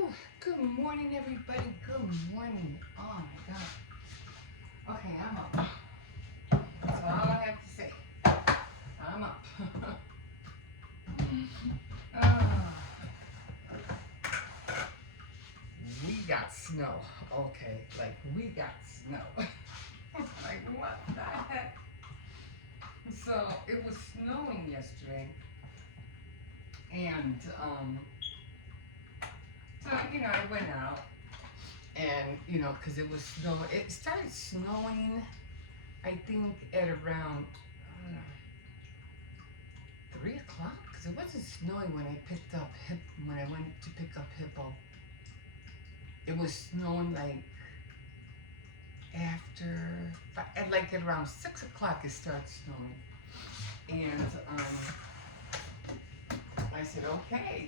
Whew. Good morning, everybody. Good morning. Oh my God. Okay, I'm up. That's all I have to say. I'm up. Ah, we got snow. Okay, like we got snow. Like what the heck? So it was snowing yesterday, and so I went out, and because it was snowing. It started snowing, I think, at around I don't know, 3 o'clock, because it wasn't snowing when when I went to pick up Hippo. It was snowing like at around 6 o'clock it started snowing, and I said, okay,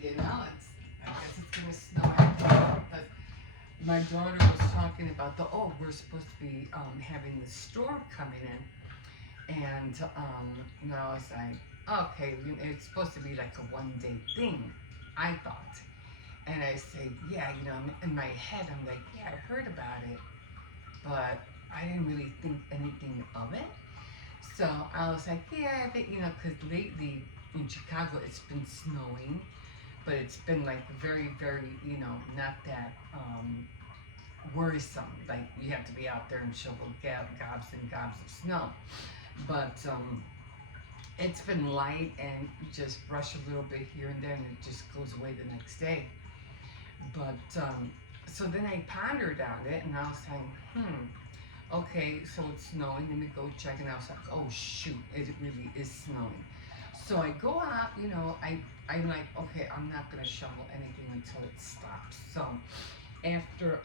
I guess it's gonna snow because my daughter was talking about we're supposed to be having the storm coming in, and I was like, okay, it's supposed to be like a 1 day thing, I thought. And I say, yeah, in my head, I'm like, yeah, I heard about it, but I didn't really think anything of it. So I was like, yeah, but, because lately in Chicago it's been snowing, but it's been like very, very, not that worrisome. Like you have to be out there and shovel gobs and gobs of snow. But it's been light and just brush a little bit here and there, and it just goes away the next day. But so then I pondered on it, and I was like, okay, so it's snowing. Let me go check, and I was like, oh shoot, it really is snowing. So I go out, I'm like, okay, I'm not gonna shovel anything until it stops. So after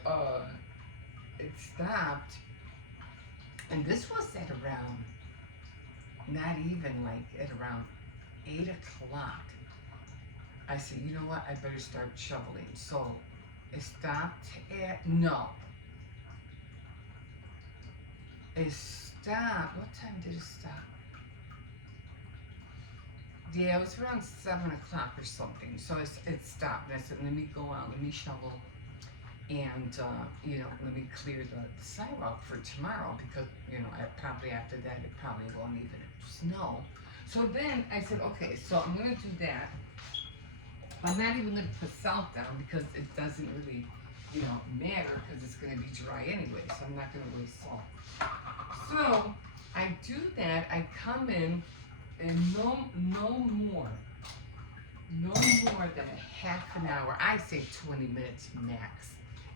it stopped, and this was at around, not even like at around 8 o'clock. I said, you know what? I better start shoveling. So it stopped at no. It stopped. What time did it stop? Yeah, it was around 7 o'clock or something. So it stopped. And I said, let me go out. Let me shovel. And let me clear the sidewalk for tomorrow because probably after that it probably won't even snow. So then I said, okay, so I'm gonna do that. I'm not even gonna put salt down because it doesn't really, matter because it's gonna be dry anyway. So I'm not gonna waste salt. So I do that. I come in, and no more than a half an hour. I say 20 minutes max.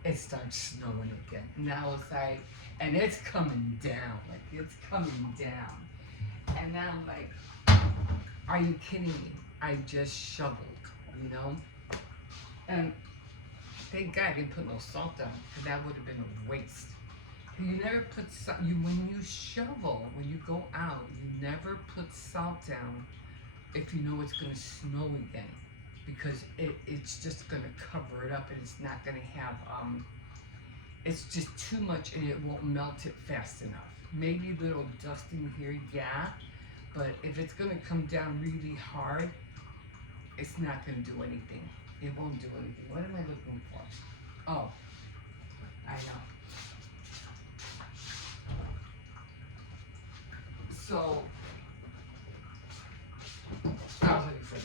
It starts snowing again. Now it's like, and it's coming down. Like it's coming down. And now I'm like, are you kidding me? I just shoveled, And thank God I didn't put no salt down, because that would have been a waste. You never put salt, when you shovel, when you go out, you never put salt down if you know it's going to snow again, because it's just going to cover it up, and it's not going to have, it's just too much, and it won't melt it fast enough. Maybe a little dusting here, yeah, but if it's going to come down really hard, it's not going to do anything. It won't do anything. What am I looking for? Oh, I know. So, I was looking for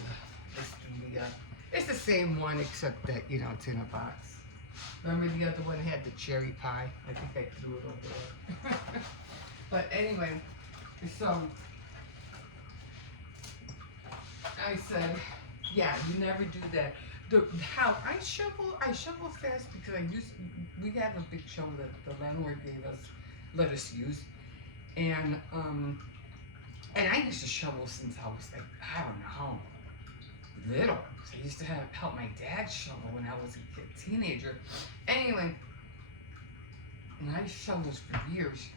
this thing we got. It's the same one, except that, it's in a box. Remember the other one had the cherry pie? I think I threw it over there. But anyway, so I said, yeah, you never do that. How I shovel fast because we have a big shovel that the landlord let us use, and I used to shovel since I was like, I don't know how little. So I used to help my dad shovel when I was a teenager. Anyway, and I shovels for years,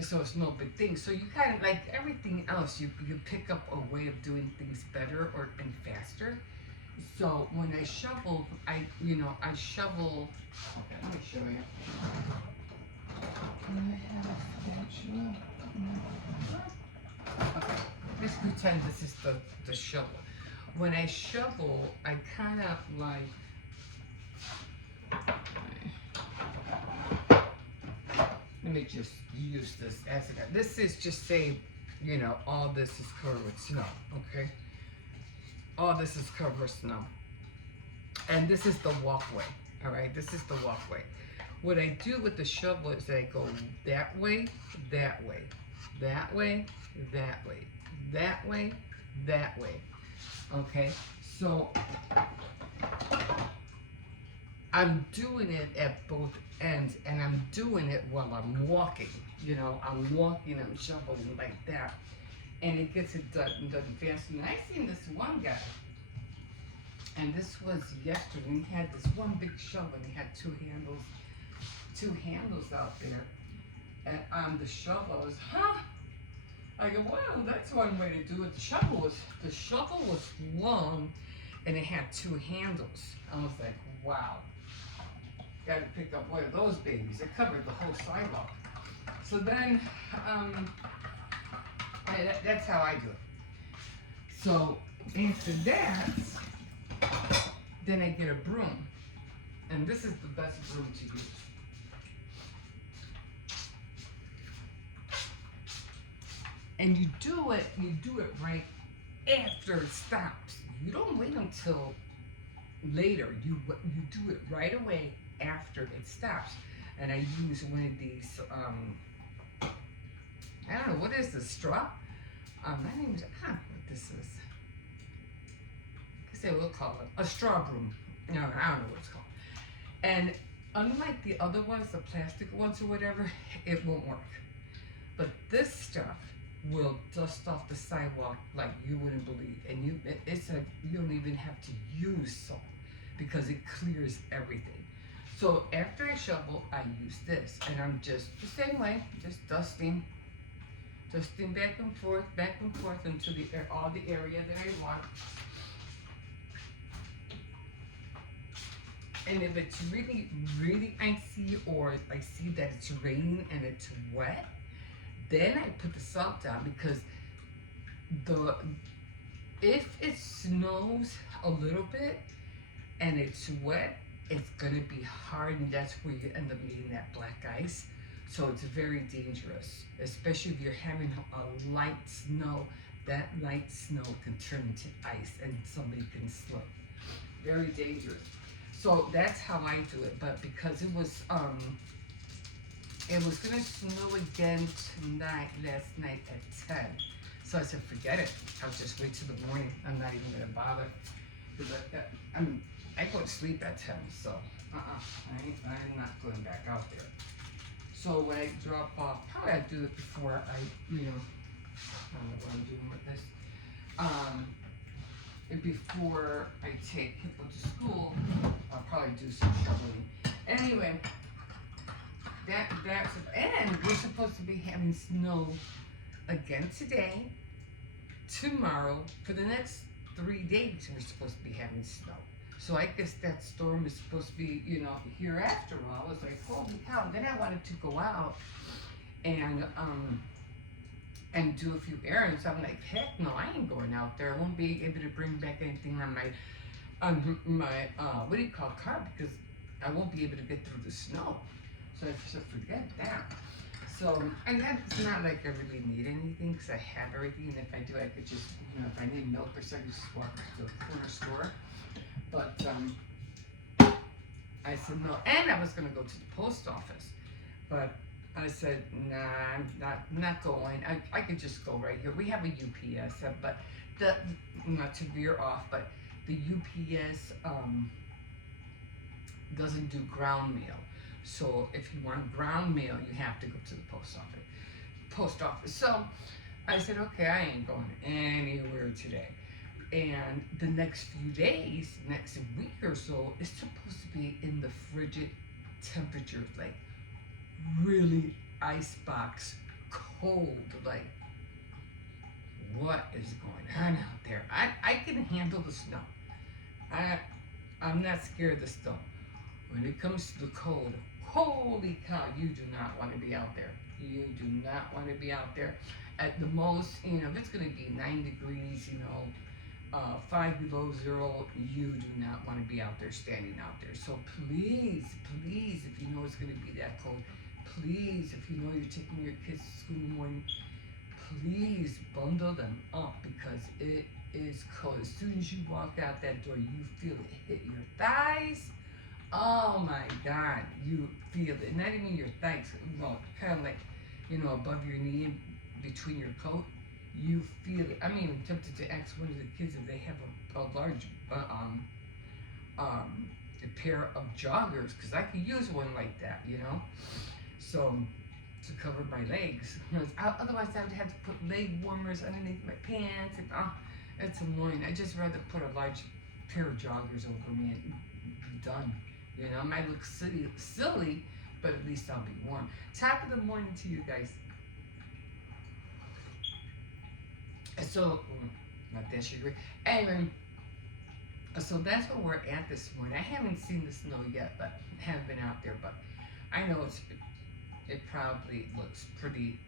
so it's no big thing. So you kind of like everything else, you pick up a way of doing things better and faster. So when I shovel, I shovel. Okay, let me show you. Can I have a spatula? Okay, let's pretend this is the shovel. When I shovel, I kind of like let me just use this as it. This is just say, you know, all this is covered with snow. Okay, all this is covered with snow, and this is the walkway. All right, this is the walkway. What I do with the shovel is I go that way, that way, that way, that way, that way, that way. Okay, so I'm doing it at both ends, and I'm doing it while I'm walking. You know, I'm walking, I'm shoveling like that, and it gets it done fast. And I seen this one guy, and this was yesterday. And he had this one big shovel, and he had two handles out there, and on the shovel, I was, huh? I go, well, that's one way to do it. The shovel was long, and it had two handles. I was like, wow. Got to pick up one of those babies. It covered the whole sidewalk. So then, that's how I do it. So after that, then I get a broom, and this is the best broom to use. And you do it right after it stops. You don't wait until later. You do it right away after it stops. And I use one of these, I don't know, what is this, straw? My name is, I don't know what this is. I guess they will call it a straw broom. No, I don't know what it's called. And unlike the other ones, the plastic ones or whatever, it won't work. But this stuff will dust off the sidewalk like you wouldn't believe. And you don't even have to use soap because it clears everything. So after I shovel, I use this, and I'm just the same way, just dusting back and forth into all the area that I want. And if it's really, really icy, or I see that it's raining and it's wet, then I put the salt down, because if it snows a little bit and it's wet, it's gonna be hard, and that's where you end up getting that black ice. So it's very dangerous, especially if you're having a light snow. That light snow can turn into ice, and somebody can slip. Very dangerous. So that's how I do it. But because it was gonna snow again last night at 10. So I said, forget it. I'll just wait till the morning. I'm not even gonna bother. Because I go to sleep at 10, so I'm not going back out there. So when I drop off, probably I do it before I don't know what I'm doing with this. Before I take Hippo to school, I'll probably do some shoveling. Anyway, and we're supposed to be having snow again today, tomorrow, for the next 3 days. We're supposed to be having snow. So I guess that storm is supposed to be, here after all. I was like, holy cow. And then I wanted to go out and do a few errands. I'm like, heck no, I ain't going out there. I won't be able to bring back anything on my car, because I won't be able to get through the snow. So I said, forget that. So, and that's not like I really need anything, because I have everything. And if I do, I could just, if I need milk or something, just walk to the corner store. But I said no, and I was gonna go to the post office, but I said nah, I'm not going. I could just go right here. We have a UPS, but not to veer off, but the UPS doesn't do ground mail. So if you want ground mail, you have to go to the post office. So I said, okay, I ain't going anywhere today. And the next few days, next week or so, it's supposed to be in the frigid temperature, like really icebox cold. Like, what is going on out there? I can handle the snow. I'm not scared of the snow. When it comes to the cold, holy cow, you do not want to be out there. You do not want to be out there. At the most, if it's going to be 9 degrees, 5 below zero, you do not want to be out there, standing out there. So please, if you know it's going to be that cold, please, if you know you're taking your kids to school in the morning, please bundle them up because it is cold. As soon as you walk out that door, you feel it hit your thighs. Oh my God, you feel it. Not even your thighs, no, kind of like, above your knee, between your coat. You feel it. I'm even tempted to ask one of the kids if they have a large a pair of joggers because I could use one like that. So to cover my legs. Otherwise, I would have to put leg warmers underneath my pants. And, it's annoying. I just rather put a large pair of joggers over me and be done. It might look silly, but at least I'll be warm. Top of the morning to you guys. So, not that sugary. Anyway, so that's where we're at this morning. I haven't seen the snow yet, but have been out there. But I know it probably looks pretty,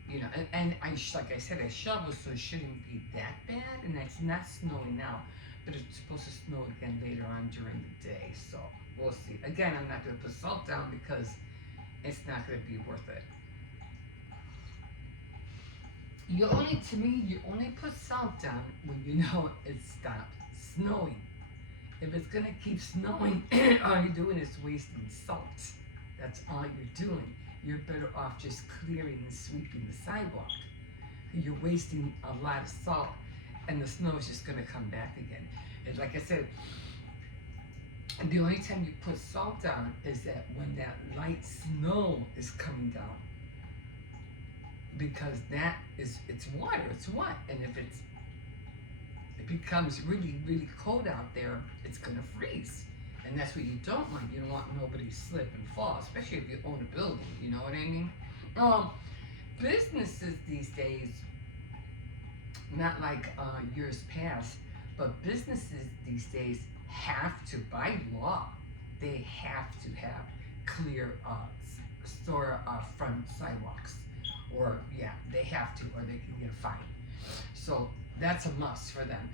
and like I said, I shoveled, so it shouldn't be that bad. And it's not snowing now, but it's supposed to snow again later on during the day. So we'll see. Again, I'm not going to put salt down because it's not going to be worth it. You only put salt down when you know it's stopped snowing. If it's going to keep snowing, all you're doing is wasting salt. That's all you're doing. You're better off just clearing and sweeping the sidewalk. You're wasting a lot of salt, and the snow is just going to come back again. And like I said, the only time you put salt down is that when that light snow is coming down, because it's water, it's wet, and if it becomes really, really cold out there, it's going to freeze. And that's what you don't want. You don't want nobody to slip and fall, especially if you own a building. You know what I mean? Businesses these days, not like years past, but businesses these days have to, by law, they have to have clear front sidewalks. Or, yeah, they have to, or they can get a fine. So that's a must for them.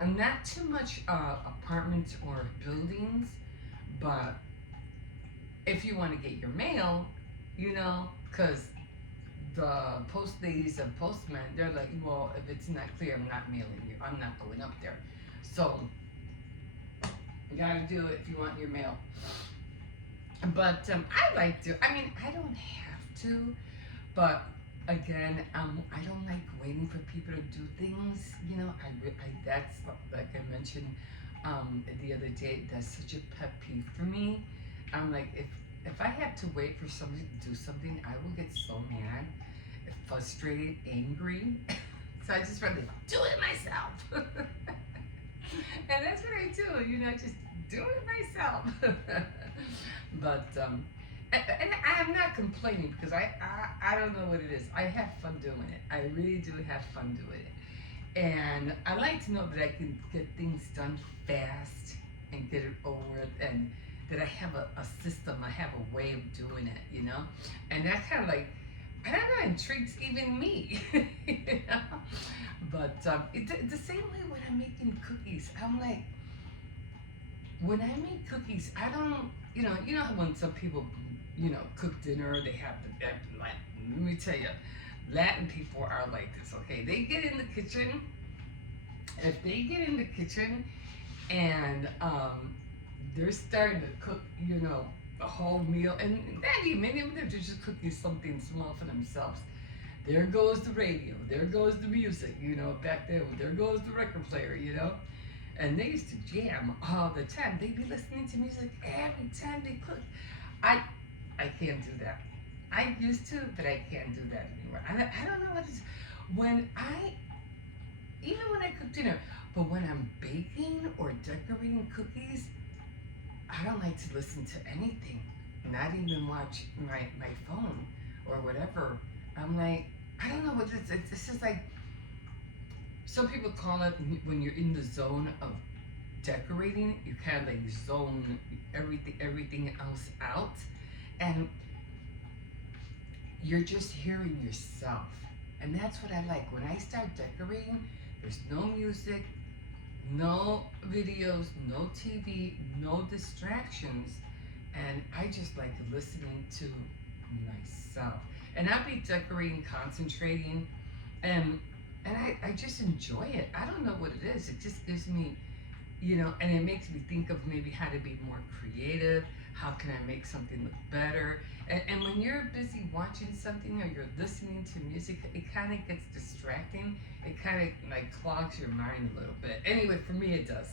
And not too much apartments or buildings, but if you want to get your mail, because the post ladies and postmen, they're like, well, if it's not clear, I'm not mailing you. I'm not going up there. So you gotta do it if you want your mail. But I like to. I mean, I don't have to, but again, I don't like waiting for people to do things. That's like I mentioned the other day. That's such a pet peeve for me. I'm like, if I have to wait for somebody to do something, I will get so mad, frustrated, angry. So I just rather do it myself. And that's what I do. Just do it myself. But and I'm not complaining because I don't know what it is. I have fun doing it. I really do have fun doing it. And I like to know that I can get things done fast and get it over with, and that I have a system, I have a way of doing it, And that kind of like, I don't know, intrigues even me, But the same way when I'm making cookies, I'm like, when I make cookies, I don't, how when some people, cook dinner, they have the, let me tell you, Latin people are like this, okay? They get in the kitchen, if they get in the kitchen and they're starting to cook, a whole meal, and not even many of them, they're just cooking something small for themselves. There goes the radio, there goes the music, back there, there goes the record player, And they used to jam all the time. They'd be listening to music every time they cook. I can't do that. I used to, but I can't do that anymore. I don't know what it is. Even when I cook dinner, but when I'm baking or decorating cookies, I don't like to listen to anything. Not even watch my phone or whatever. I'm like, I don't know what this is. This is like, some people call it when you're in the zone of decorating, you kind of like zone everything else out, and you're just hearing yourself. And that's what I like. When I start decorating, there's no music, no videos, no TV, no distractions, And I just like listening to myself. And I'll be decorating, concentrating, and I just enjoy it. I don't know what it is. It just gives me, and it makes me think of maybe how to be more creative. How can I make something look better? And when you're busy watching something or you're listening to music, it kind of gets distracting. It kind of like clogs your mind a little bit. Anyway, for me, it does.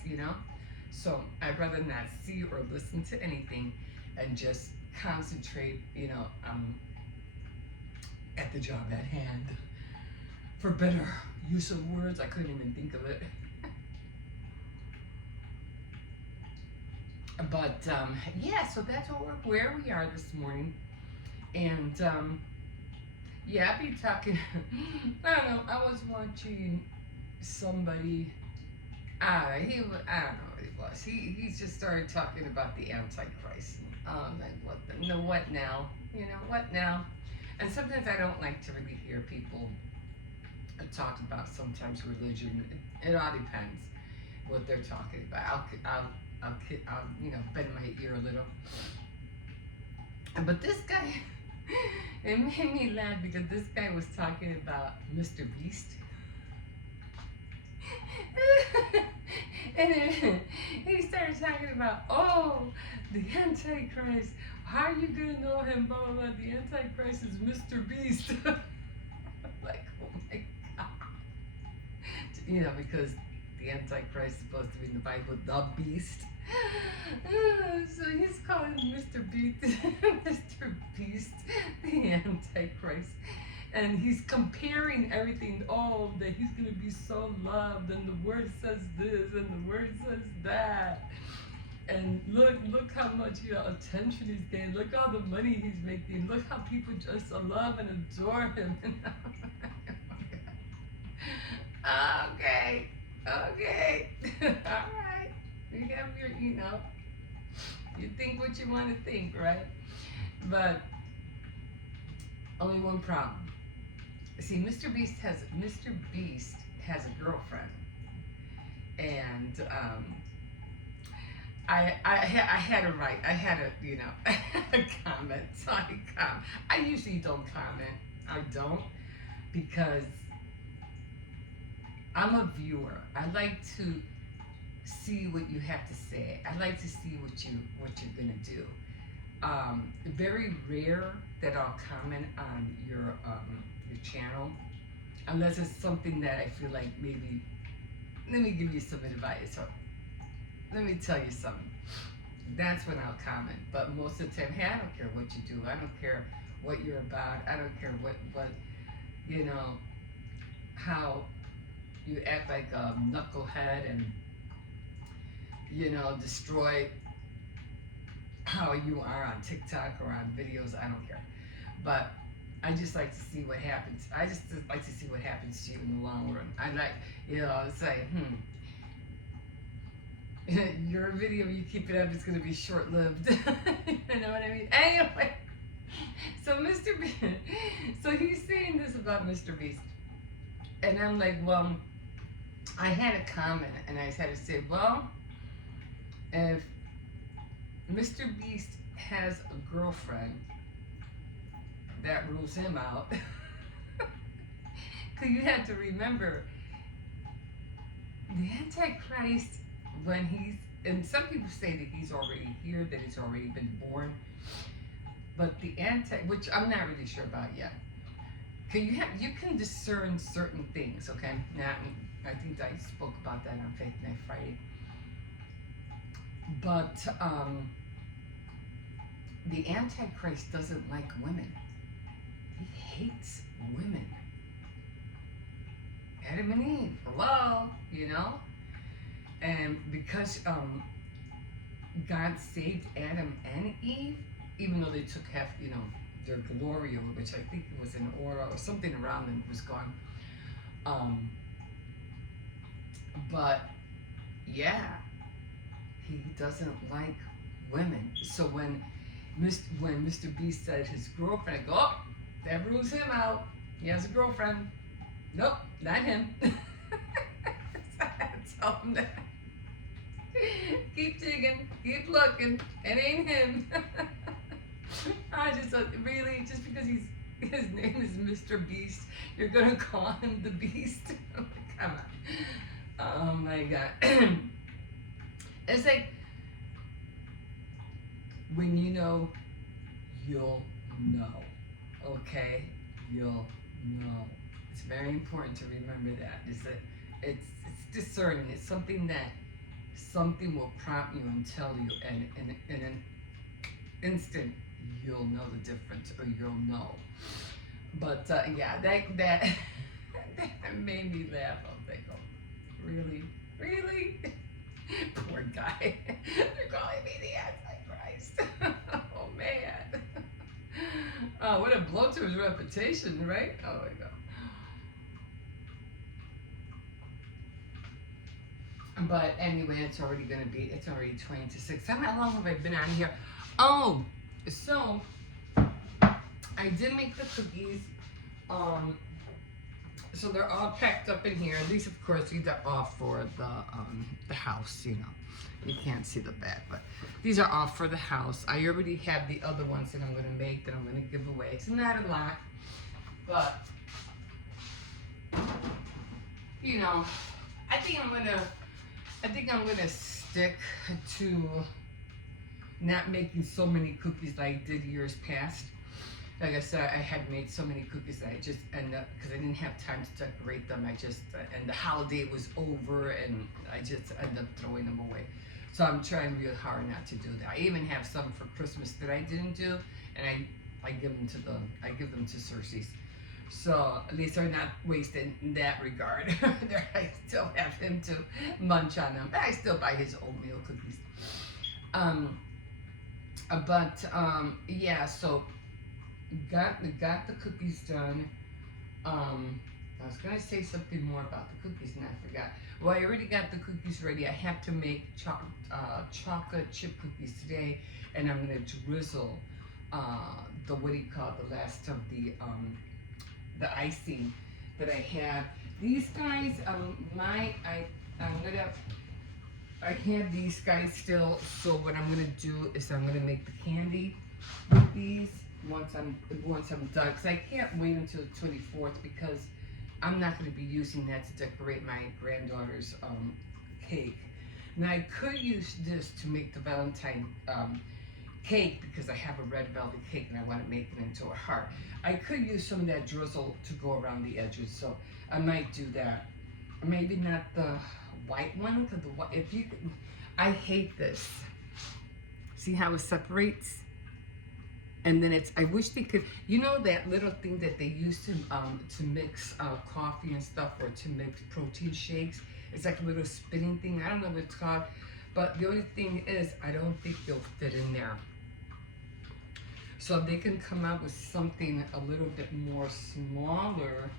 So I'd rather not see or listen to anything and just concentrate, at the job at hand. For better use of words, I couldn't even think of it. But yeah, so that's where we are this morning. And yeah, I'll be talking. I don't know. I was watching somebody. I don't know what he was. He just started talking about the Antichrist. Like what now? What now? And sometimes I don't like to really hear people talk about sometimes religion. It all depends what they're talking about. I'll bend my ear a little. But this guy, it made me laugh because this guy was talking about Mr. Beast. And then he started talking about, the Antichrist. How are you going to know him? Blah, blah, blah. The Antichrist is Mr. Beast. Like, oh my God. Because the Antichrist is supposed to be in the Bible, the Beast. So he's calling Mr. Beast, Mr. Beast, the Antichrist. And he's comparing everything. That he's going to be so loved. And the word says this and the word says that. And look how much attention he's getting. Look all the money he's making. Look how people just love and adore him. Okay. All right. You have your, you think what you want to think, right? But only one problem. See, Mr. Beast has a girlfriend, and I had to write. I had a comment. So I usually don't comment. I don't, because I'm a viewer. I like to see what you have to say. I like to see what you're gonna do. Very rare that I'll comment on your channel, unless it's something that I feel like maybe, let me give you some advice, or let me tell you something. That's when I'll comment. But most of the time, hey, I don't care what you do. I don't care what you're about. I don't care what how you act like a knucklehead and destroy how you are on TikTok or on videos. I don't care. But I just like to see what happens. I just like to see what happens to you in the long run. I like, it's like, your video, you keep it up, it's going to be short-lived. You know what I mean? Anyway, so Mr. Beast, so he's saying this about Mr. Beast. And I'm like, well, I had a comment, and I had to say, well, if Mr. Beast has a girlfriend, that rules him out. Because you have to remember, the Antichrist, and some people say that he's already here, that he's already been born, but which I'm not really sure about yet. You can discern certain things, okay? Now, I think I spoke about that on Faith Night Friday. But the Antichrist doesn't like women. He hates women. Adam and Eve, hello, And because God saved Adam and Eve, even though they took half, their glory, which I think it was an aura or something around them was gone. But yeah, he doesn't like women. So when Mr. Beast said his girlfriend, I go, oh, that rules him out. He has a girlfriend. Nope, not him. I tell him that. keep digging, keep looking. It ain't him. I just thought, really, just because his name is Mr. Beast, you're gonna call him the Beast? Come on. Oh my God. It's like when you know, you'll know. Okay, you'll know. It's very important to remember that. It's discerning. It's something that something will prompt you and tell you, and in an instant you'll know the difference, or you'll know. But yeah, that that made me laugh. I was like, oh, really, really. Poor guy. They're calling me the Antichrist. Oh man. Oh, what a blow to his reputation, right? Oh my God. But anyway, it's already 20 to 6. How long have I been on here? Oh, so I did make the cookies. So they're all packed up in here. These, of course, these are all for the house. You know, you can't see the back, but these are all for the house. I already have the other ones that I'm going to make, that I'm going to give away. It's not a lot, but you know, I think I'm gonna stick to not making so many cookies like I did years past. Like I said, I had made so many cookies that I just end up, because I didn't have time to decorate them. And the holiday was over, and I just ended up throwing them away. So I'm trying real hard not to do that. I even have some for Christmas that I didn't do, and I give them to Cersei's. So at least they're not wasted in that regard. I still have him to munch on them, but I still buy his oatmeal cookies. Yeah, so got the cookies done. I was gonna say something more about the cookies and I forgot. Well, I already got the cookies ready. I have to make chocolate chip cookies today, and I'm gonna drizzle the last of the icing that I have. These guys, I have these guys still. So what I'm gonna do is I'm gonna make the candy with these once I'm done. Cause I can't wait until the 24th, because I'm not gonna be using that to decorate my granddaughter's cake. Now I could use this to make the Valentine cake, because I have a red velvet cake and I want to make it into a heart. I could use some of that drizzle to go around the edges, so I might do that. Maybe not the white one, because I hate this. See how it separates? And then I wish they could, you know, that little thing that they use to mix coffee and stuff, or to mix protein shakes. It's like a little spinning thing. I don't know what it's called, but the only thing is, I don't think they'll fit in there. So if they can come out with something a little bit more smaller,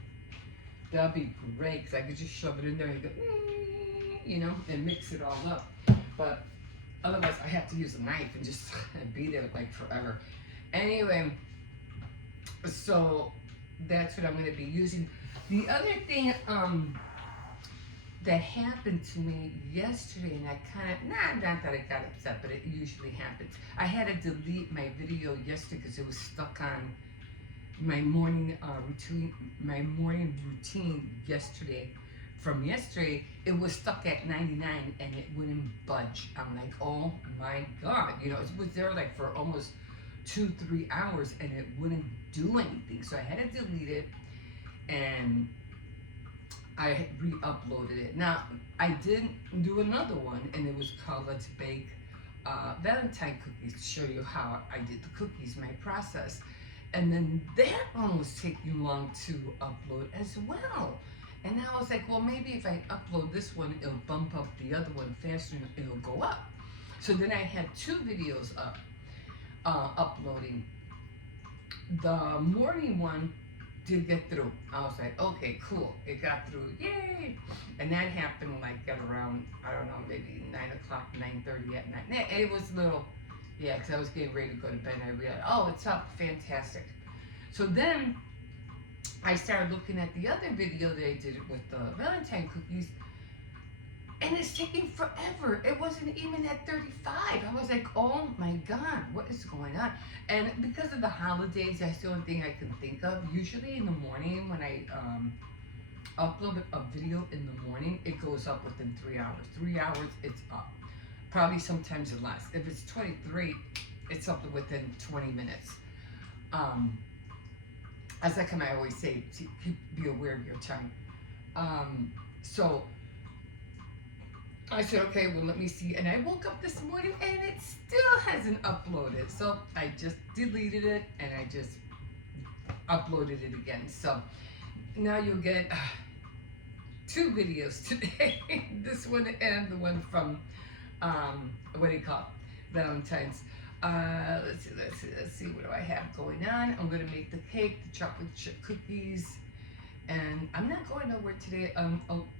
that'd be great, because I could just shove it in there and go, you know, and mix it all up. But otherwise, I have to use a knife and just be there like forever. Anyway, so that's what I'm going to be using. The other thing that happened to me yesterday, and I kind of, not that I got upset, but it usually happens. I had to delete my video yesterday because it was stuck on my morning routine. My morning routine yesterday, from yesterday, it was stuck at 99 and it wouldn't budge. I'm like, oh my God, you know, it was there like for almost 2-3 hours and it wouldn't do anything. So I had to delete it, and I re-uploaded it. Now, I did do another one, and it was called Let's Bake Valentine Cookies, to show you how I did the cookies, my process. And then that one was taking long to upload as well. And I was like, well, maybe if I upload this one, it'll bump up the other one faster and it'll go up. So then I had 2 videos up, uploading. The morning one did get through. I was like, okay, cool, it got through, yay! And that happened like at around, I don't know, maybe 9 o'clock, 9:30 at night. It was a little, yeah, because I was getting ready to go to bed, and I realized, oh, it's up, fantastic. So then I started looking at the other video that I did with the Valentine cookies, And it's taking forever. It wasn't even at 35. I was like, oh my God, what is going on? And because of the holidays, that's the only thing I can think of. Usually in the morning when I upload a video in the morning, it goes up within 3 hours. 3 hours, it's up. Probably sometimes less. If it's 23, it's up within 20 minutes. Um, as like I always say, be aware of your time. So I said, okay, well, let me see. And I woke up this morning and it still hasn't uploaded. So I just deleted it and I just uploaded it again. So now you'll get two videos today. This one and the one from, what do you call it? Valentine's. Let's see. What do I have going on? I'm going to make the cake, the chocolate chip cookies. And I'm not going nowhere today.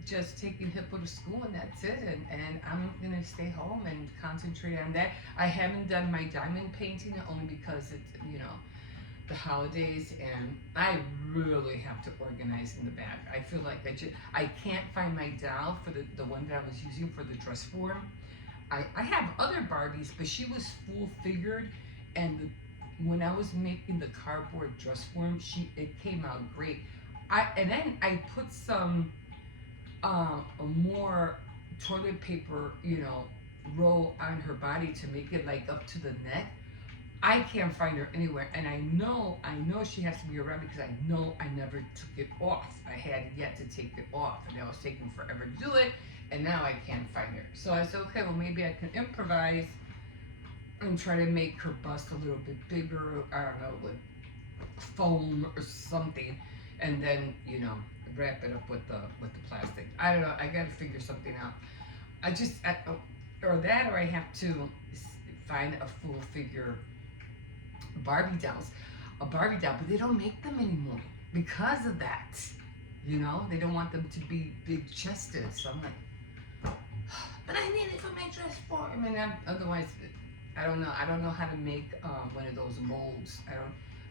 Just taking Hippo to school and that's it. And I'm gonna stay home and concentrate on that. I haven't done my diamond painting only because it's, the holidays, and I really have to organize in the back. I feel like I can't find my doll for the one that I was using for the dress form. I have other Barbies, but she was full figured, and when I was making the cardboard dress form, it came out great. And then I put some more toilet paper, roll on her body to make it like up to the neck. I can't find her anywhere, and I know she has to be around because I know I never took it off. I had yet to take it off, and I was taking forever to do it, and now I can't find her. So I said, okay, well maybe I can improvise and try to make her bust a little bit bigger. I don't know, with foam or something, and then wrap it up with the plastic. I don't know. I got to figure something out. Or I have to find a full figure Barbie dolls, a Barbie doll, but they don't make them anymore because of that. They don't want them to be big chested. So I'm like, but I need it for my dress form. And otherwise, I don't know. I don't know how to make one of those molds.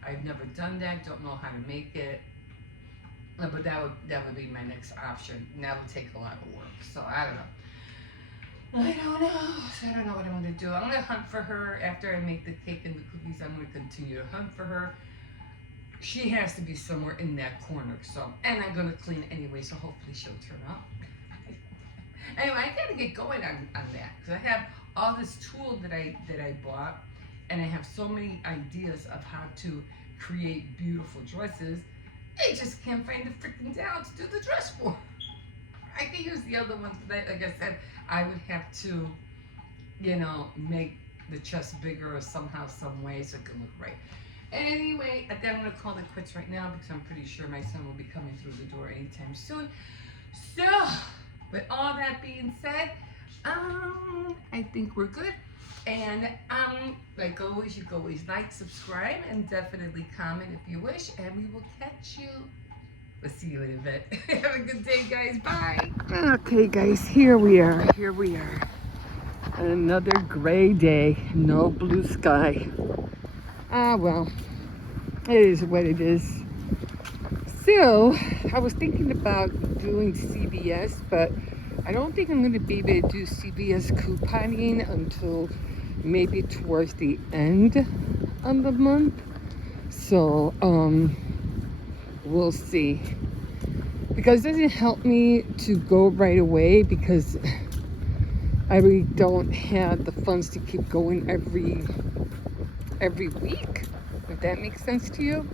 I've never done that. Don't know how to make it. But that would be my next option. And that would take a lot of work. So I don't know. I don't know. So I don't know what I'm going to do. I'm going to hunt for her after I make the cake and the cookies. I'm going to continue to hunt for her. She has to be somewhere in that corner. So, and I'm going to clean it anyway, so hopefully she'll turn up. Anyway, I got to get going on that because I have all this tool that I bought, and I have so many ideas of how to create beautiful dresses. I just can't find the freaking doll to do the dress for. I can use the other ones, but like I said, I would have to, make the chest bigger or somehow, some way, so it can look right. Anyway, I think I'm going to call it quits right now because I'm pretty sure my son will be coming through the door anytime soon. So, with all that being said, I think we're good. And like always, you can always like, subscribe, and definitely comment if you wish. And we will catch you. We'll see you in a bit. Have a good day, guys. Bye. Okay, guys, here we are. Another gray day. No blue sky. Well, it is what it is. So, I was thinking about doing CVS, but I don't think I'm going to be able to do CVS couponing until maybe towards the end of the month. So, we'll see. Because it doesn't help me to go right away because I really don't have the funds to keep going every week, if that makes sense to you.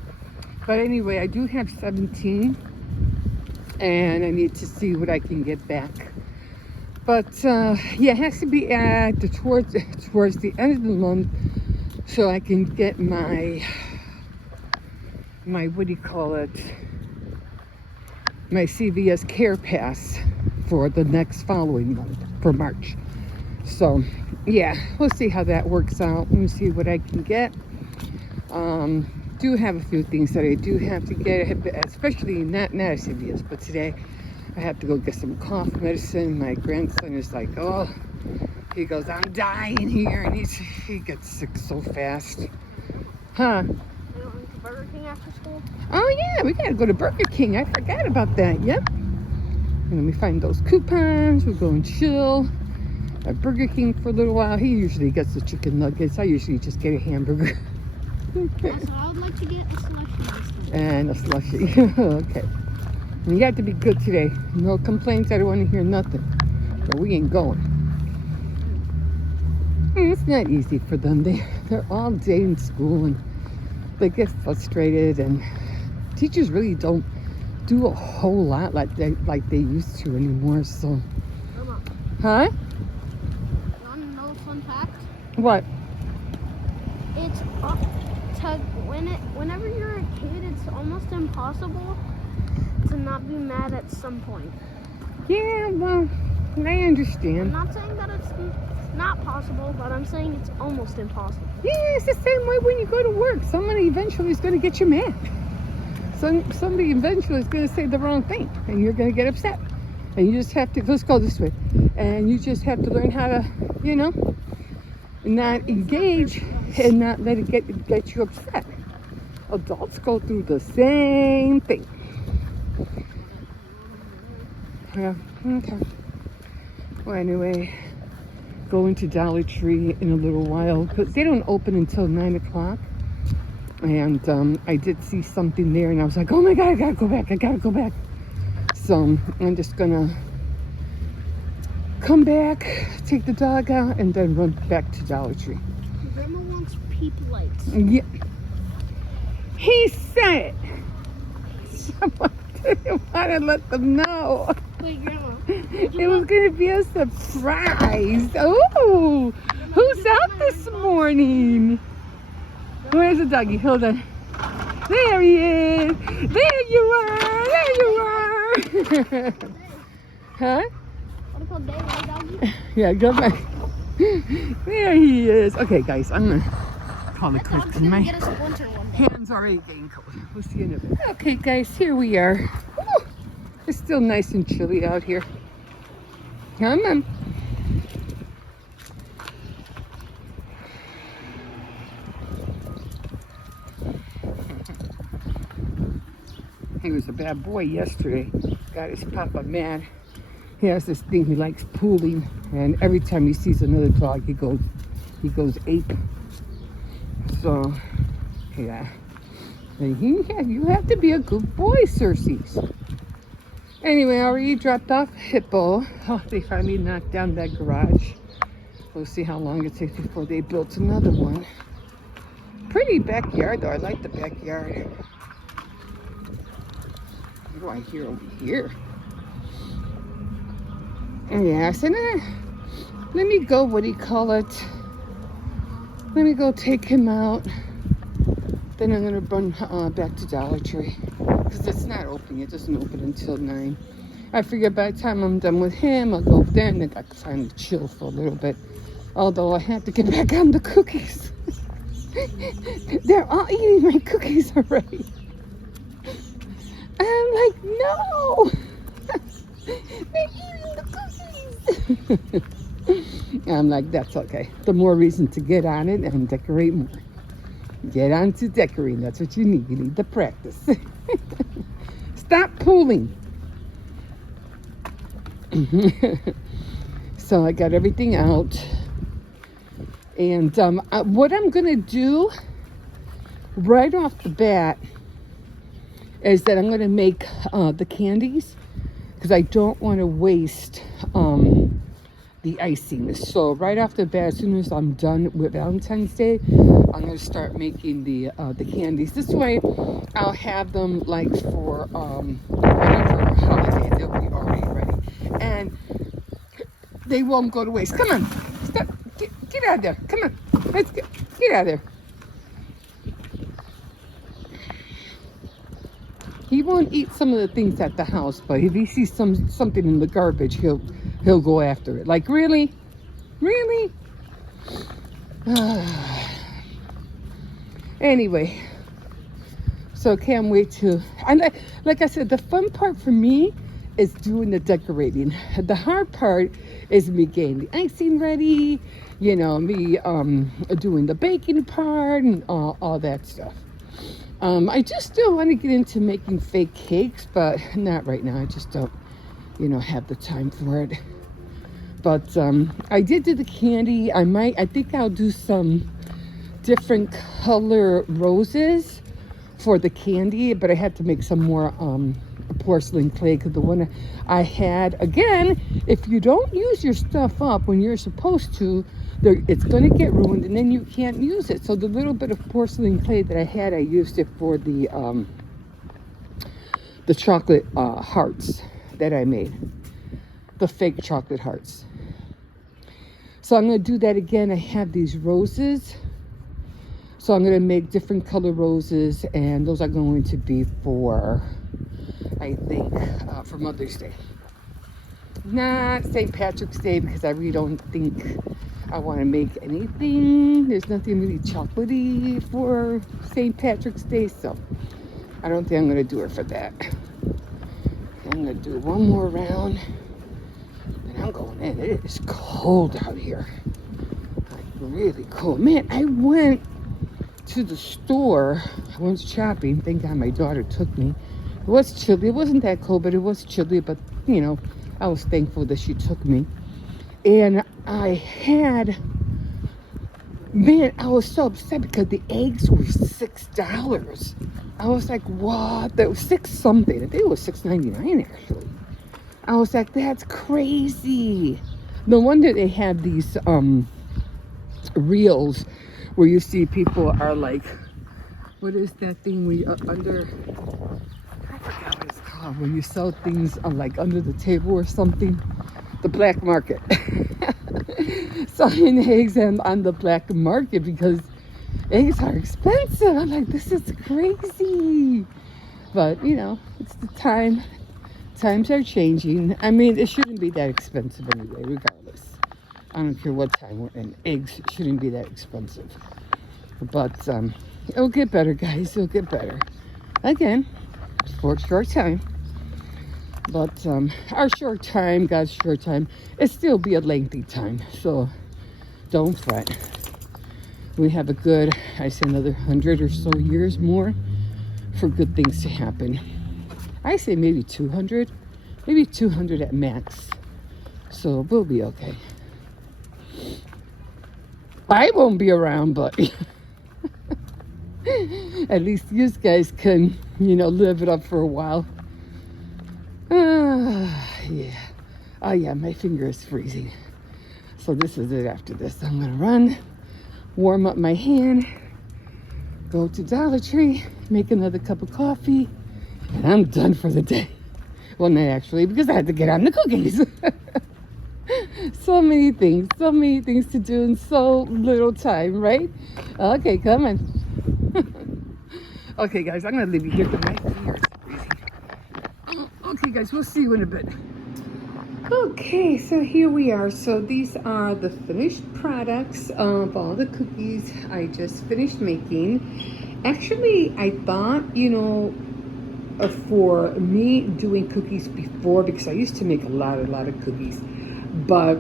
But anyway, I do have 17 and I need to see what I can get back. But yeah, it has to be at towards the end of the month so I can get my what do you call it? My CVS Care Pass for the next following month, for March. So yeah, we'll see how that works out. Let me see what I can get. Do have a few things that I do have to get, especially not a CVS, but today I have to go get some cough medicine. My grandson is like, oh, he goes, I'm dying here, and he gets sick so fast. Huh? You don't went to Burger King after school? Oh yeah, we gotta go to Burger King. I forgot about that. Yep. let me find those coupons. We'll go and chill at Burger King for a little while. He usually gets the chicken nuggets. I usually just get a hamburger. So I would like to get a slushie. And a slushie. Okay. And you have to be good today. No complaints. I don't want to hear nothing. But we ain't going. And it's not easy for them. They're all day in school and they get frustrated. And teachers really don't do a whole lot like they used to anymore. So, huh? You want to know a fun fact? What? It's whenever you're a kid, it's almost impossible to not be mad at some point. Yeah, well, I understand. I'm not saying that it's not possible, but I'm saying it's almost impossible. Yeah, it's the same way when you go to work. Somebody eventually is going to get you mad. Somebody eventually is going to say the wrong thing, and you're going to get upset. And you just have to, let's go this way. And you just have to learn how to, not engage and not let it get you upset. Adults go through the same thing. Yeah, okay. Well, anyway, going to Dollar Tree in a little while because they don't open until 9 o'clock. And I did see something there, and I was like, oh my God, I gotta go back. So I'm just gonna come back, take the dog out, and then run back to Dollar Tree. Grandma wants peep lights. Yeah. He said it. Someone didn't want to let them know. Wait, Grandma. It was going to be a surprise. Oh, who's out this morning? Where's the doggy? Hold on. There he is. There you are. There you are. Huh? What called day, right, doggy? Yeah, go back. There he is. Okay, guys, I'm going to call it quits. My Get a splinter one day. hands already getting cold. We'll see you in a bit. Okay, guys, here we are. Woo! It's still nice and chilly out here. Come on. He was a bad boy yesterday. Got his papa mad. He has this thing he likes pooling, and every time he sees another dog, he goes ape. So, yeah. And you have to be a good boy, Circes. Anyway, I already dropped off Hippo. Oh, they finally knocked down that garage. We'll see how long it takes before they built another one. Pretty backyard, though. I like the backyard. What do I hear over here? Yeah, I said, let me go, what do you call it? Let me go take him out. Then I'm going to run back to Dollar Tree. Because it's not open. It doesn't open until 9. I figure by the time I'm done with him, I'll go over there and then I can time to chill for a little bit. Although I have to get back on the cookies. They're all eating my cookies already. I'm like, no! They're eating the cookies! I'm like, that's okay. The more reason to get on it and decorate more. Get on to decorating. That's what you need. You need the practice. Stop pulling. So I got everything out. And what I'm going to do right off the bat is that I'm going to make the candies because I don't want to waste the icing. So right off the bat, as soon as I'm done with Valentine's Day, I'm going to start making the candies. This way I'll have them like for whatever holiday. They'll be already ready. And they won't go to waste. Come on. Stop. Get out of there. Come on. Let's get out of there. He won't eat some of the things at the house, but if he sees something in the garbage, he'll go after it. Like, really? Really? Anyway, so can't wait to, and like I said, the fun part for me is doing the decorating. The hard part is me getting the icing ready, me doing the baking part and all that stuff. I just still want to get into making fake cakes, but not right now. I just don't have the time for it. But I did do the candy. I think I'll do some different color roses for the candy, but I had to make some more porcelain clay because the one I had, again, if you don't use your stuff up when you're supposed to, it's going to get ruined and then you can't use it. So the little bit of porcelain clay that I had, I used it for the chocolate hearts that I made, the fake chocolate hearts. So I'm going to do that again. I have these roses. So I'm going to make different color roses, and those are going to be for, I think, for Mother's Day. Not St. Patrick's Day, because I really don't think I want to make anything. There's nothing really chocolatey for St. Patrick's Day, so I don't think I'm going to do it for that. I'm going to do one more round, and I'm going in. It is cold out here. Like, really cold. Man, I went to the store. I went shopping. Thank God my daughter took me. It was chilly. It wasn't that cold, but it was chilly. But, I was thankful that she took me. And I was so upset because the eggs were $6. I was like, what? That was $6 something. I think it was $6.99 actually. I was like, that's crazy. No wonder they have these reels where you see people are like, what is that thing where you under, I forgot what it's called, when you sell things like under the table or something, the black market. Selling eggs on the black market because eggs are expensive. I'm like, this is crazy. But, it's the time. Times are changing. I mean, it shouldn't be that expensive anyway, regardless. I don't care what time we're in. Eggs shouldn't be that expensive. But it'll get better, guys. It'll get better. Again, for a short time. But our short time, God's short time, it still be a lengthy time. So don't fret. We have a good, I say another 100 or so years more for good things to happen. I say maybe 200. Maybe 200 at max. So we'll be okay. I won't be around, but at least you guys can, live it up for a while. Yeah. Oh, yeah, my finger is freezing. So this is it after this. I'm going to run, warm up my hand, go to Dollar Tree, make another cup of coffee, and I'm done for the day. Well, not actually, because I had to get on the cookies. So many things to do in so little time, right? Okay, come on. Okay, guys, I'm going to leave you here because my finger is freezing. Okay, guys, we'll see you in a bit. Okay, so here we are. So these are the finished products of all the cookies I just finished making. Actually, I thought, for me doing cookies before, because I used to make a lot of cookies, but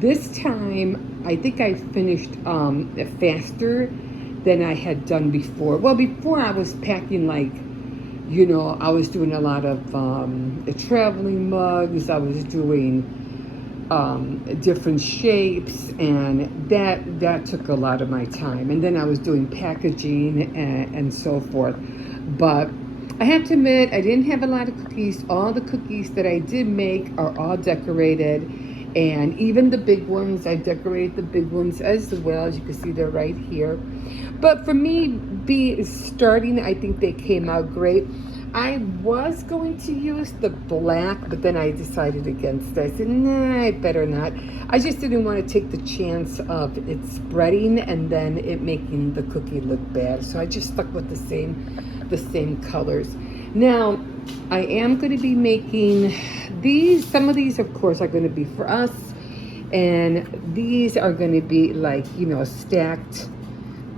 this time I think I finished faster than I had done before. Well, before I was packing like, I was doing a lot of traveling mugs. I was doing different shapes, and that took a lot of my time. And then I was doing packaging and so forth. But I have to admit, I didn't have a lot of cookies. All the cookies that I did make are all decorated, and even the big ones, I decorated the big ones as well. As you can see, they're right here. But for me, starting, I think they came out great. I was going to use the black, but then I decided against it. I said, nah, I better not. I just didn't want to take the chance of it spreading and then it making the cookie look bad. So I just stuck with the same colors. Now, I am going to be making these. Some of these, of course, are going to be for us. And these are going to be like, stacked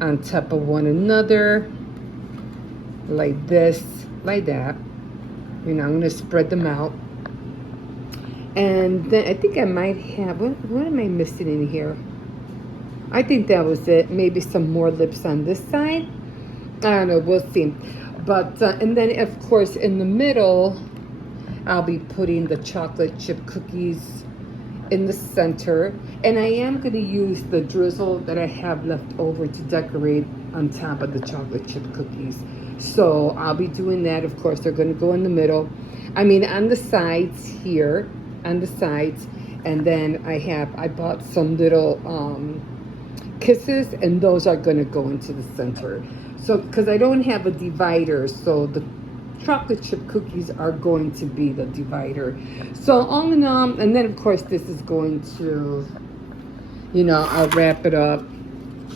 on top of one another. Like this. Like that. I'm going to spread them out. And then I think I might have, what am I missing in here? I think that was it. Maybe some more lips on this side. I don't know, we'll see. But, and then of course in the middle, I'll be putting the chocolate chip cookies in the center, and I am going to use the drizzle that I have left over to decorate on top of the chocolate chip cookies. So I'll be doing that. Of course, they're going to go in the middle. I mean, on the sides here, on the sides, and then I bought some little kisses, and those are going to go into the center. So because I don't have a divider, so the chocolate chip cookies are going to be the divider. So all in all, and then of course this is going to, you know, I'll wrap it up.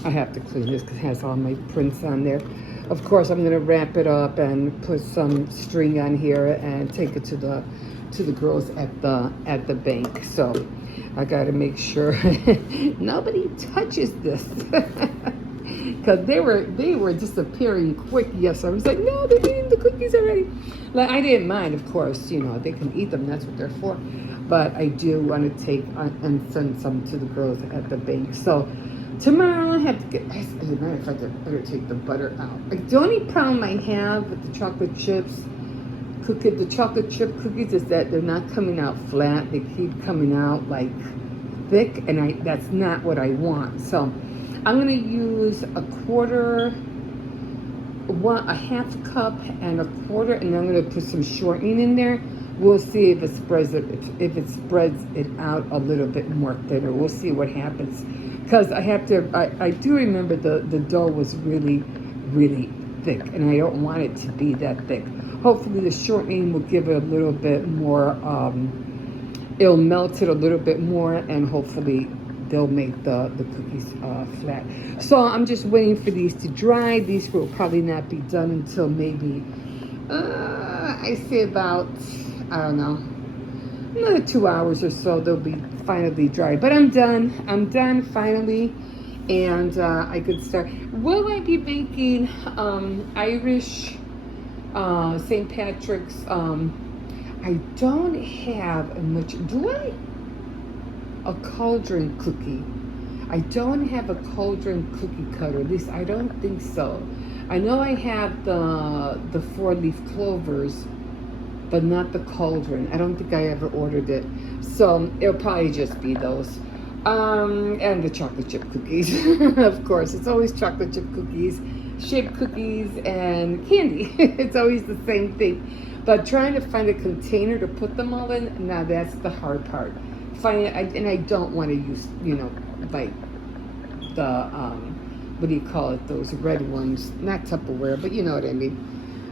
I have to clean this because it has all my prints on there. Of course, I'm going to wrap it up and put some string on here and take it to the girls at the bank. So I got to make sure nobody touches this. Because they were disappearing quick. Yes, I was like, no, they're eating the cookies already. Like, I didn't mind, of course, you know, they can eat them, that's what they're for. But I do want to take and send some to the girls at the bank. So tomorrow I have to get, as a matter of fact, I better take the butter out. Like, the only problem I have with the chocolate chips, the chocolate chip cookies, is that they're not coming out flat. They keep coming out like thick, and that's not what I want. So I'm going to use a half cup and a quarter, and I'm going to put some shortening in there. We'll see if it spreads it out a little bit more thinner. We'll see what happens. Because I do remember the dough was really, really thick, and I don't want it to be that thick. Hopefully the shortening will give it a little bit more, it'll melt it a little bit more, and hopefully they'll make the cookies flat. So I'm just waiting for these to dry. These will probably not be done until maybe, I say about, I don't know, another 2 hours or so. They'll be finally dry. But I'm done finally. And I could start. Will I be making Irish St. Patrick's? I don't have much. Do I? A cauldron cookie. I don't have a cauldron cookie cutter. At least I don't think so. I know I have the 4-leaf clovers, but not the cauldron. I don't think I ever ordered it. So it'll probably just be those. And the chocolate chip cookies. Of course, it's always chocolate chip cookies, shaped cookies, and candy. It's always the same thing. But trying to find a container to put them all in, now that's the hard part. And I don't want to use, you know, like the, what do you call it, those red ones, not Tupperware, but you know what I mean.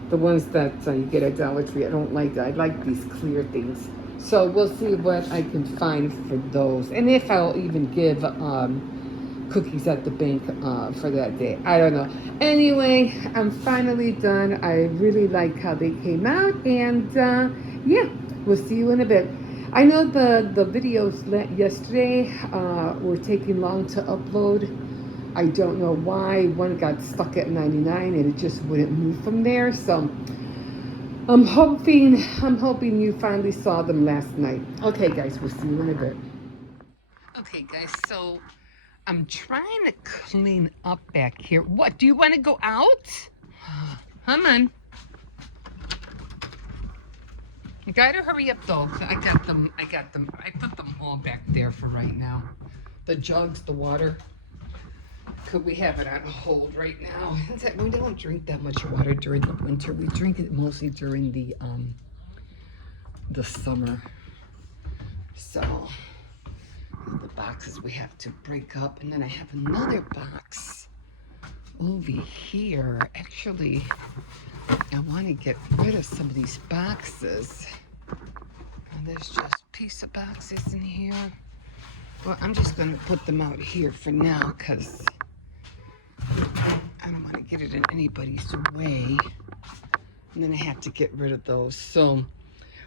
The ones that you get at Dollar Tree, I don't like that. I like these clear things. So we'll see what I can find for those. And if I'll even give cookies at the bank for that day. I don't know. Anyway, I'm finally done. I really like how they came out. And yeah, we'll see you in a bit. I know the videos yesterday were taking long to upload. I don't know why. One got stuck at 99 and it just wouldn't move from there. So I'm hoping you finally saw them last night. Okay, guys, we'll see you in a bit. Okay, guys, so I'm trying to clean up back here. What, do you want to go out? Come on. You gotta hurry up though. I got them. I put them all back there for right now. The jugs, the water. Could we have it on hold right now? We don't drink that much water during the winter. We drink it mostly during the summer. So the boxes we have to break up, and then I have another box over here. Actually, I want to get rid of some of these boxes. And there's just piece of boxes in here. Well, I'm just going to put them out here for now because I don't want to get it in anybody's way. And then I have to get rid of those. So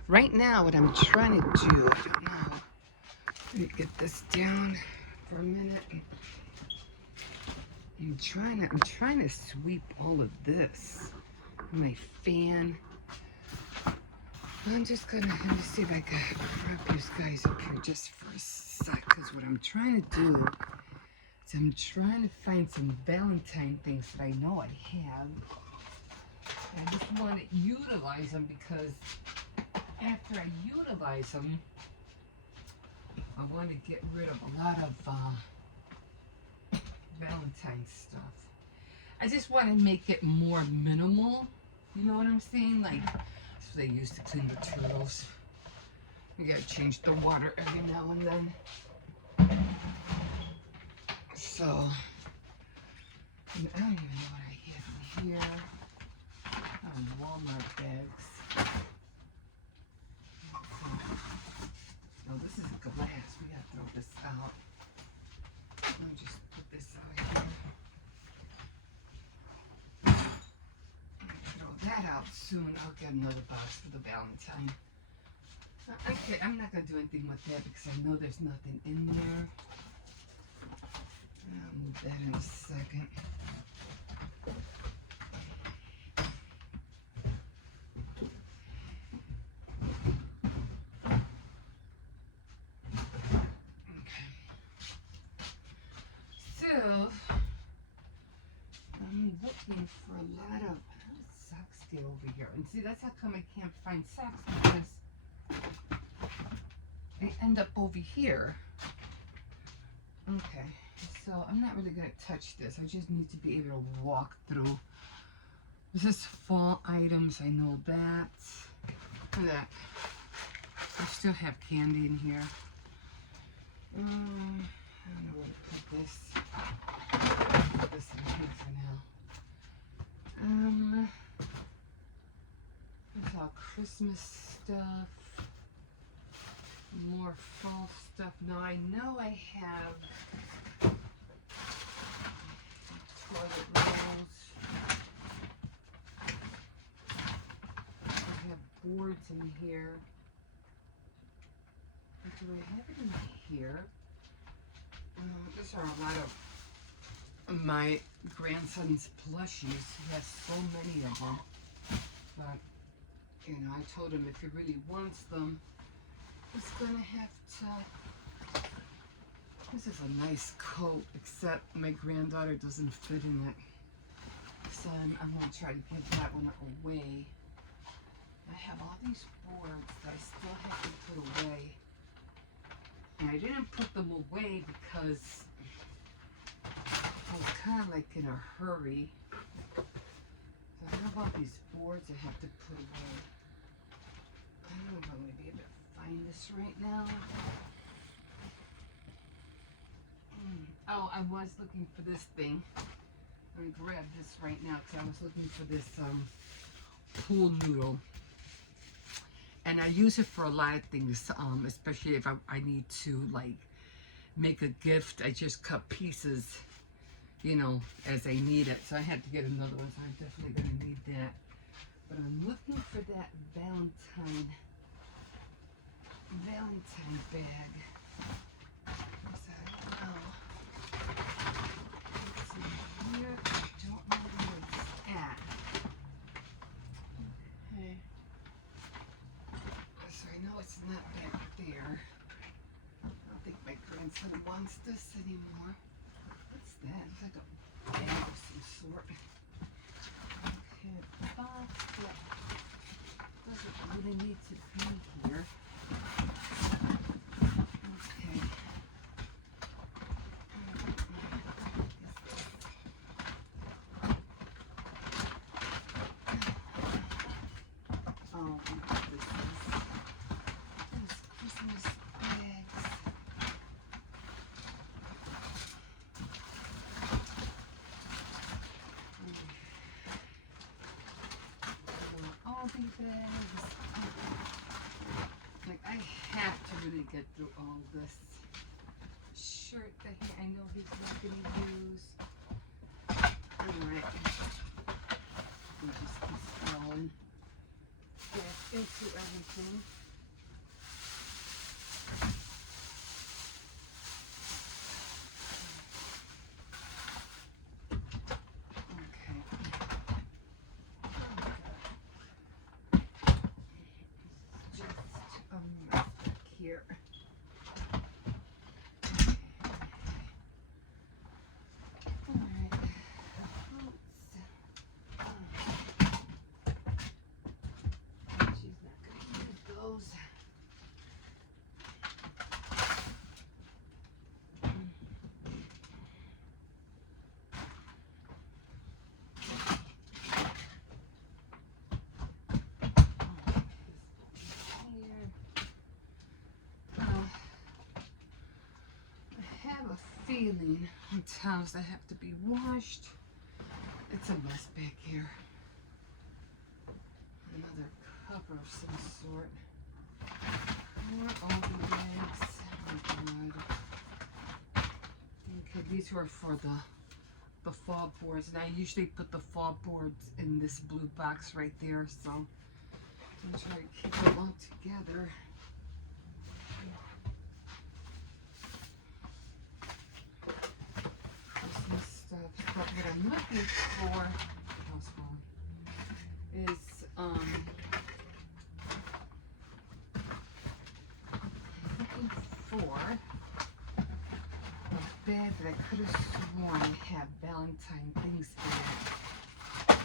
right now what I'm trying to do, I don't know. Let me get this down for a minute. I'm trying to sweep all of this. My fan. I'm just gonna, let me see if I can grab these guys up here just for a sec, because what I'm trying to do is I'm trying to find some Valentine things that I know I have. I just want to utilize them because after I utilize them, I want to get rid of a lot of Valentine's stuff. I just want to make it more minimal. You know what I'm saying? Like, that's what they use to clean the turtles. You gotta change the water every now and then. So, I don't even know what I have in here. Walmart bags. Oh, this is glass. We gotta throw this out. Let me just put this out here. Throw that out soon. I'll get another box for the Valentine. Okay, I'm not gonna do anything with that because I know there's nothing in there. I'll move that in a second. So, I'm looking for a lot of socks stay over here. And see, that's how come I can't find socks because they end up over here. Okay, so I'm not really going to touch this. I just need to be able to walk through. This is fall items. I know that. Look at that. I still have candy in here. I don't know where to put this. Put this in here for now. There's all Christmas stuff. More fall stuff. Now I know I have toilet rolls. I have boards in here. Do I have it in here? These are a lot of my grandson's plushies. He has so many of them. But, you know, I told him if he really wants them, he's gonna have to. This is a nice coat, except my granddaughter doesn't fit in it. So I'm gonna try to give that one away. I have all these boards that I still have to put away. And I didn't put them away because I was kind of like in a hurry. So I have all these boards I have to put away. I don't know if I'm going to be able to find this right now. Oh, I was looking for this thing. I'm going to grab this right now because I was looking for this pool noodle. And I use it for a lot of things, especially if I need to, like, make a gift. I just cut pieces, you know, as I need it. So I had to get another one, so I'm definitely going to need that. But I'm looking for that Valentine bag. Where's that? I don't know. It's in here. I don't know where it's at. Okay. So I know it's not back there. I don't think my grandson wants this anymore. What's that? It's like a bag of some sort. Okay, box that doesn't really need to be here. Okay. Oh, this is Christmas bags. All these bags. Like, I have to really get through all this. Shirt that I know he's not going to use. Alright. He just keeps going back into everything. Okay. Just a mess back here. She's not going to go. feeling on towels that have to be washed. It's a mess back here. Another cover of some sort. More older bags. Oh God. Okay, these were for the fall boards, and I usually put the fall boards in this blue box right there, so I'm gonna try to keep them all together. Christmas stuff. But what I'm looking for is looking for a bag that I could have sworn had Valentine things in it.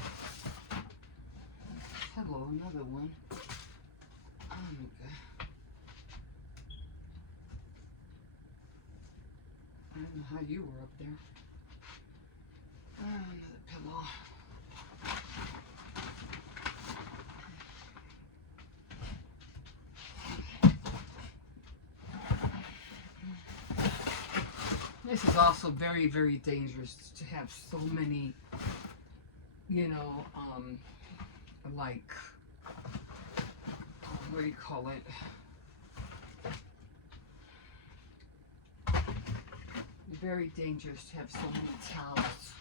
Hello, another one. Oh my God. I don't know how you were up there. Oh, another pillow. This is also very, very dangerous to have so many, you know, like, what do you call it? Very dangerous to have so many towels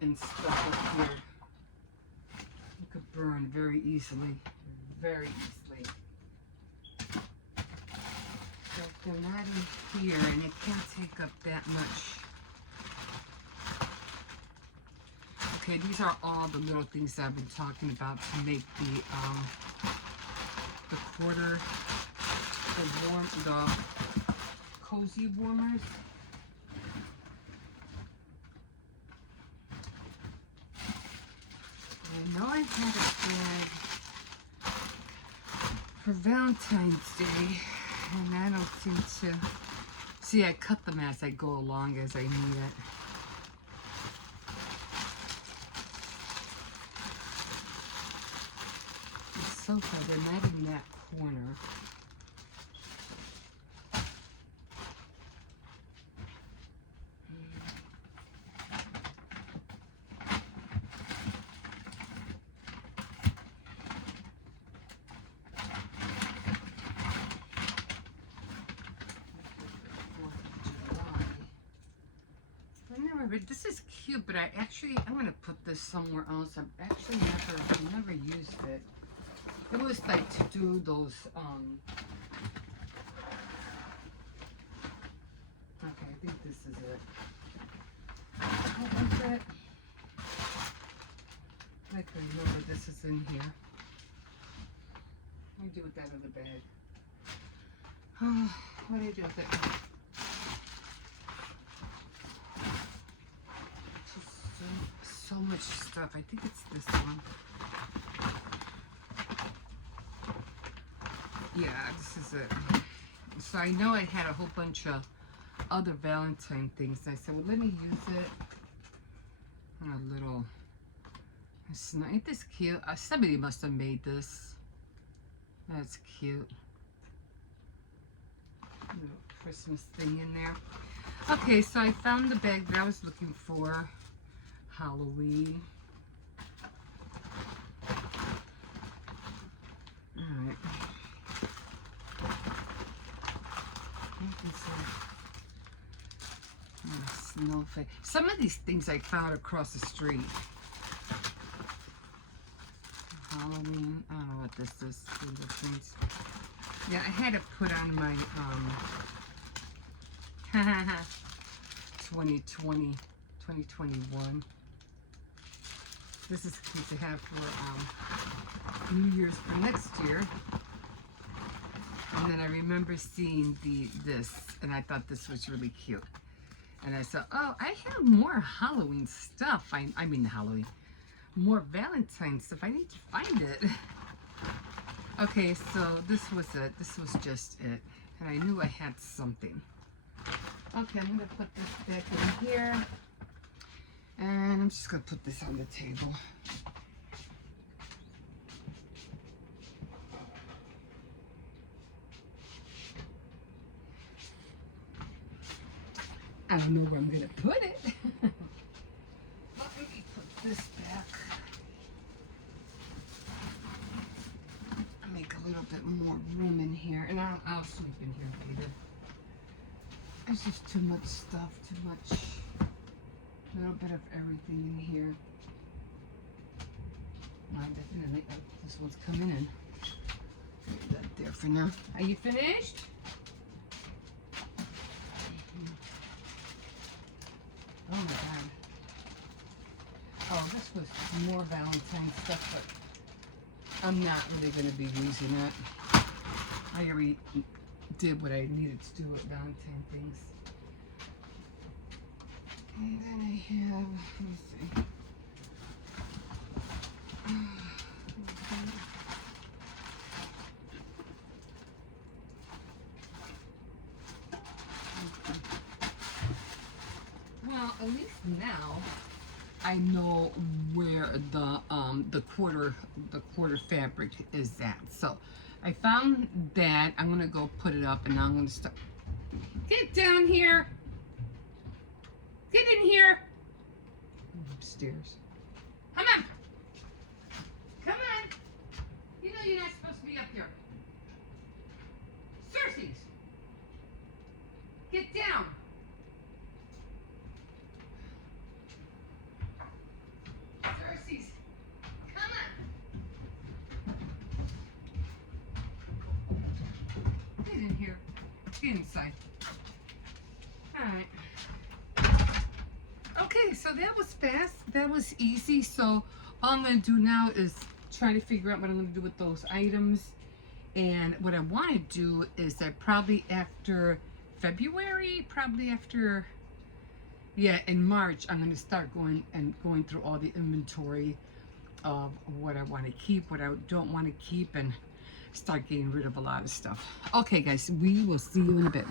and stuff up here. You could burn very easily, very easily. So if they're not in here, and it can't take up that much. Okay, these are all the little things that I've been talking about to make the quarter, the cozy warmers. I know I had a bag for Valentine's Day, and I don't seem to. See, I cut them as I go along as I need it. The sofa, they're not in that corner. This is cute, but I'm gonna put this somewhere else. I've actually never used it. It was like to do those, okay, I think this is it. What is it? I can remember this is in here. What do you do with that other bag? What do you do with it? So much stuff. I think it's this one. Yeah, this is it. So I know I had a whole bunch of other Valentine things. I said, well, let me use it on a little. Ain't this cute? Somebody must have made this. That's cute. Little Christmas thing in there. Okay, so I found the bag that I was looking for. Halloween. Alright. Snowflake. Some of these things I found across the street. Halloween. I don't know what this is. Fingerprints. Yeah, I had to put on my 2021. This is cute to have for New Year's for next year. And then I remember seeing this, and I thought this was really cute. And I said, oh, I have more Halloween stuff. I mean Halloween. More Valentine stuff. I need to find it. Okay, so this was it. This was just it. And I knew I had something. Okay, I'm going to put this back in here. And I'm just going to put this on the table. I don't know where I'm gonna put it. Let me put this back. Make a little bit more room in here, and I'll sleep in here later. There's just too much stuff, too much, a little bit of everything in here. Definitely, this one's coming in. Leave that there for now. Are you finished? Oh my God. Oh, this was more Valentine stuff, but I'm not really going to be using it. I already did what I needed to do with Valentine things. And then I have, let me see. Well, at least now I know where the quarter fabric is at. So I found that. I'm gonna go put it up, and now I'm gonna start. Get down here. Get in here. Upstairs. Come on. Come on. You know you're not supposed to be up here. Circes. Get down. Circes. Come on. Get in here. Get inside. All right. Okay, so that was fast. That was easy. So all I'm going to do now is try to figure out what I'm going to do with those items. And what I want to do is that probably after February, in March, I'm going to start going through all the inventory of what I want to keep, what I don't want to keep, and start getting rid of a lot of stuff. Okay, guys, we will see you in a bit.